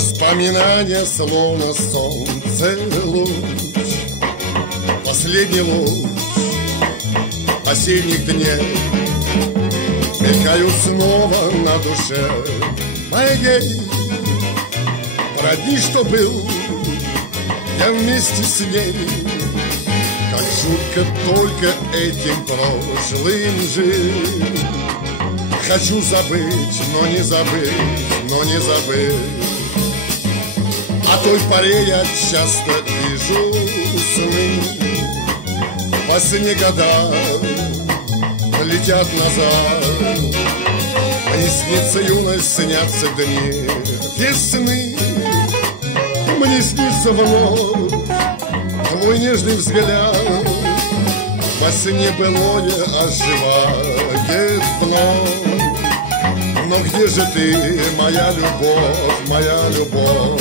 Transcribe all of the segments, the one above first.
Воспоминания, словно солнце луч, последний луч осенних дней, мелькают снова на душе моей. Про дни, что был я вместе с ней, как жутко только этим прошлым жить. Хочу забыть, но не забыть, но не забыть. О той поре я часто вижу сны, во сне года летят назад. Мне снится юность, снятся дни весны. Мне снится вновь твой нежный взгляд. Во сне былое оживает вновь. Но где же ты, моя любовь, моя любовь?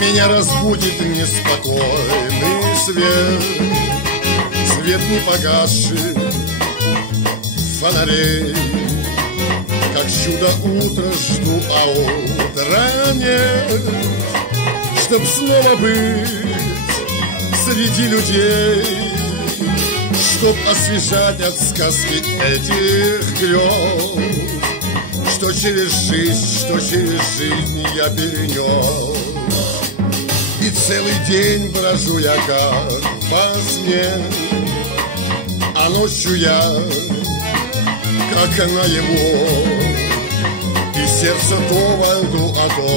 Меня разбудит неспокойный свет, свет не погасший фонарей. Как чудо утро жду, а утра нет, чтоб снова быть среди людей, чтоб освежать от сказки этих грез, что через жизнь я перенес. И целый день брожу я как во сне, а ночью я как наяву, и сердце то во льду, а то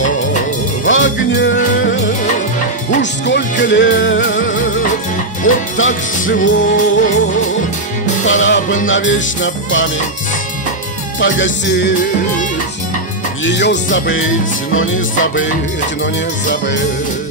в огне. Уж сколько лет вот так живу, пора бы навечно память погасить, ее забыть, но не забыть, но не забыть.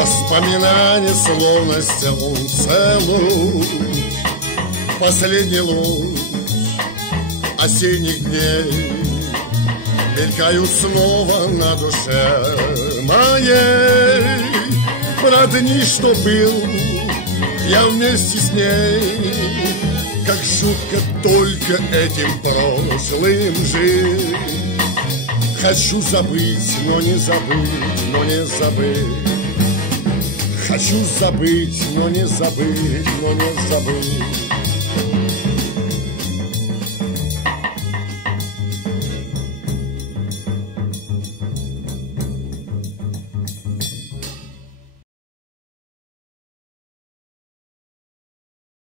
Воспоминания, словно солнце луч, последний луч осенних дней, мелькают снова на душе моей. Про дни, что был я вместе с ней, как жутко только этим прошлым жить. Хочу забыть, но не забыть, но не забыть. Хочу забыть, но не забыть, но не забыть.